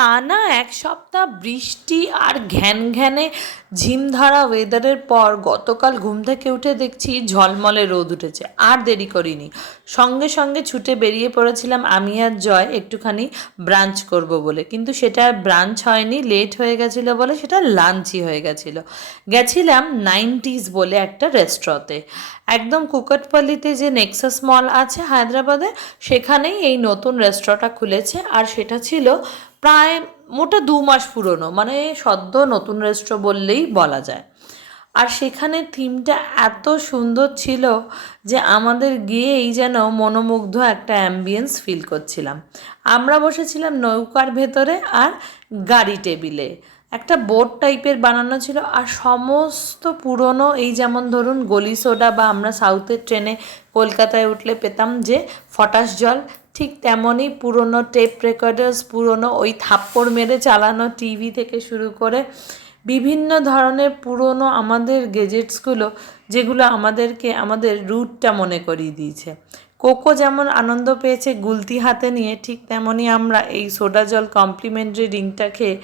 টানা এক সপ্তাহ বৃষ্টি আর ঘ্যান ঘ্যানে ঝিমধারা ওয়েদারের পর গতকাল ঘুম থেকে উঠে দেখছি ঝলমলে রোদ উঠেছে। আর দেরি করিনি। সঙ্গে সঙ্গে ছুটে বেরিয়ে পড়েছিলাম আমি আর জয় একটুখানি ব্রাঞ্চ করব বলে। কিন্তু সেটা ব্রাঞ্চ হয়নি লেট হয়ে গেছিল বলে সেটা লাঞ্চই হয়ে গেছিল। গেছিলাম নাইনটিস বলে একটা রেস্টুরেন্টে একদম কুকটপল্লিতে যে নেক্সাস মল আছে হায়দ্রাবাদে, সেখানেই এই নতুন রেস্টুরেন্টটা খুলেছে। আর সেটা ছিল প্রায় মোটা দু মাস পুরনো মানে সদ্য নতুন রেস্ট্রো বললেই বলা যায়। আর সেখানে থিমটা এত সুন্দর ছিল যে আমাদের গিয়েই যেন মনোমুগ্ধ একটা অ্যাম্বিয়েন্স ফিল করছিলাম। আমরা বসেছিলাম নৌকার ভেতরে আর গাড়ি টেবিলে। একটা বোর্ড টাইপের বানানো ছিল আর সমস্ত পুরনো এই যেমন ধরুন গলি সোডা বা আমরা সাউথের ট্রেনে কলকাতায় উঠলে পেতাম যে ফটাস জল, ঠিক তেমনই পুরনো টেপ রেকর্ডার্স, পুরনো ওই থাপ্পড় মেরে চালানো টিভি থেকে শুরু করে বিভিন্ন ধরনের পুরনো আমাদের গেজেটসগুলো যেগুলো আমাদেরকে, আমাদের রুটটা মনে করিয়ে দিয়েছে। কোকো যেমন আনন্দ পেয়েছে গুলতি হাতে নিয়ে, ঠিক তেমনই আমরা এই সোডা জল কমপ্লিমেন্টারি ড্রিঙ্কটা খেয়ে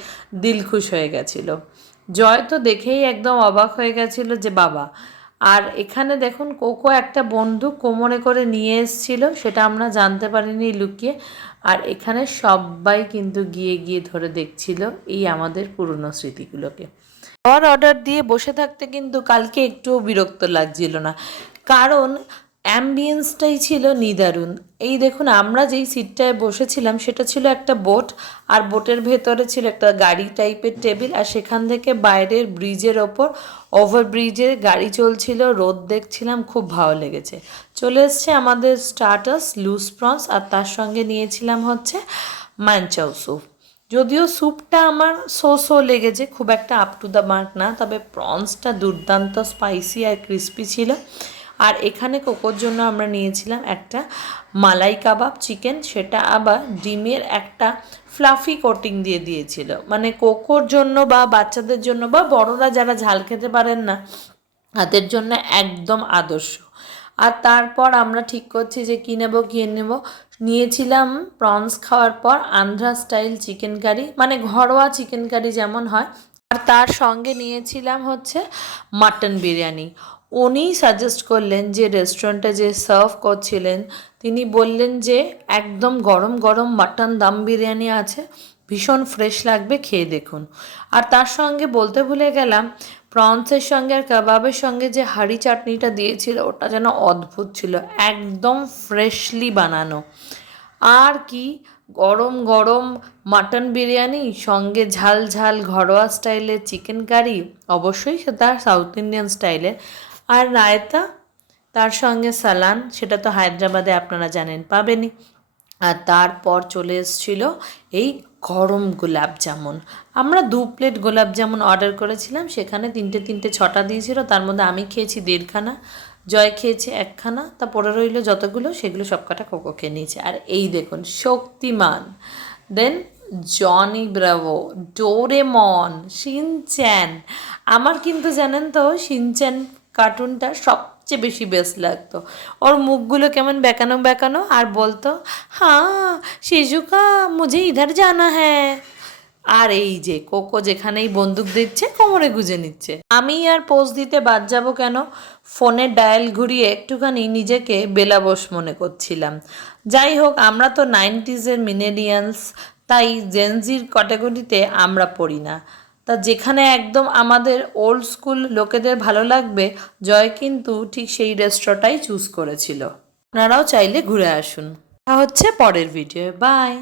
দিল খুশ হয়ে গেছিল। জয় তো দেখেই একদম অবাক হয়ে গেছিল যে বাবা। আর এখানে দেখুন কোকো একটা বন্ধু কোমরে করে নিয়ে এসেছিল, সেটা আমরা জানতে পারিনি লুকিয়ে। আর এখানে সবাই কিন্তু গিয়ে গিয়ে ধরে দেখছিল এই আমাদের পুরনো স্মৃতিগুলোকে। খাওয়ার অর্ডার দিয়ে বসে থাকতে কিন্তু কালকে একটুও বিরক্ত লাগছিল না। কারণ অ্যাম্বিয়েন্সটাই ছিল নিদারুণ। এই দেখুন, আমরা যেই সিটটায় বসেছিলাম, সেটা ছিল একটা বোট আর বোটের ভেতরে ছিল একটা গাড়ি টাইপের টেবিল আর সেখান থেকে বাইরের ব্রিজের ওপর ওভার ব্রিজে গাড়ি চলছিল, রোদ দেখছিলাম, খুব ভালো লেগেছে। চলে এসছে আমাদের স্টার্টাস লুজ প্রন্স আর তার সঙ্গে নিয়েছিলাম হচ্ছে মানচাও স্যুপ যদিও স্যুপটা আমার সো সো লেগেছে, খুব একটা আপ টু দ্য মার্ক না, তবে প্রন্সটা দুর্দান্ত স্পাইসি আর ক্রিস্পি ছিল। আর এখানে কোকোর জন্য আমরা নিয়েছিলাম একটা মালাই কাবাব চিকেন, সেটা আবার ডিমের একটা ফ্লাফি কোটিং দিয়ে দিয়েছিল। মানে কোকোর জন্য বা বাচ্চাদের জন্য বা বড়রা যারা ঝাল খেতে পারেন না, তাদের জন্য একদম আদর্শ। আর তারপর আমরা ঠিক করছি যে কী নেব, কী নেব। নিয়েছিলাম প্রনস খাওয়ার পর আন্ধ্রা স্টাইল চিকেন কারি মানে ঘরোয়া চিকেন কারি যেমন হয়। আর তার সঙ্গে নিয়েছিলাম হচ্ছে মাটন বিরিয়ানি। উনিই সাজেস্ট করলেন যে রেস্টুরেন্টে যে সার্ভ করছিলেন, তিনি বললেন যে একদম গরম গরম মাটন দাম বিরিয়ানি আছে, ভীষণ ফ্রেশ লাগবে, খেয়ে দেখুন। আর তার সঙ্গে বলতে ভুলে গেলাম প্রনসের সঙ্গে আর কাবাবের সঙ্গে যে হাঁড়ি চাটনিটা দিয়েছিল, ওটা যেন অদ্ভুত ছিল, একদম ফ্রেশলি বানানো। আর কি, গরম গরম মাটন বিরিয়ানি, সঙ্গে ঝাল ঝাল ঘরোয়া স্টাইলের চিকেন কারি অবশ্যই সেটা সাউথ ইন্ডিয়ান স্টাইলের আর রায়তা, তার সঙ্গে সালান, সেটা তো হায়দ্রাবাদে আপনারা জানেন, পাবেনই। আর তারপর চলে এসেছিল এই গরম গোলাপ জামুন। আমরা দু প্লেট গোলাপ জামুন অর্ডার করেছিলাম, সেখানে তিনটে তিনটে ছটা দিয়েছিল, তার মধ্যে আমি খেয়েছি দেড়খানা, জয় খেয়েছে একখানা, তা পড়ে রইল যতগুলো, সেগুলো সবকটা কোকো খেয়ে নিয়েছে। আর এই দেখুন, Shaktimaan. Then Johnny Bravo Doraemon Shinchan আমার কিন্তু জানেন তো শিনচ্যান কার্টুনটা সবচেয়ে বেশি বেস্ট লাগতো। ওর মুখগুলো কেমন বেঁকানো বেঁকানো? আর বলতো হ্যাঁ শিজুকা মুঝে ইধার জানা হ্যাঁ আর এই যে কোকো যেখানেই বন্দুক দিচ্ছে, কোমরে গুজে নিচ্ছে। আমি আর পোজ দিতে বাদ যাব কেন? ফোনের ডায়াল ঘুরিয়ে একটুখানি নিজেকে বেলাবস মনে করছিলাম। যাই হোক, আমরা তো নাইনটিজের মিনেলিয়ান্স তাই জেনজির ক্যাটাগরিতে আমরা পড়ি না। তা যেখানে একদম আমাদের ওল্ড স্কুল লোকেদের ভালো লাগবে, জয় কিন্তু ঠিক সেই রেস্তোরাঁটাই চুজ করেছিল। আপনারাও চাইলে ঘুরে আসুন। হচ্ছে পরের ভিডিও বাই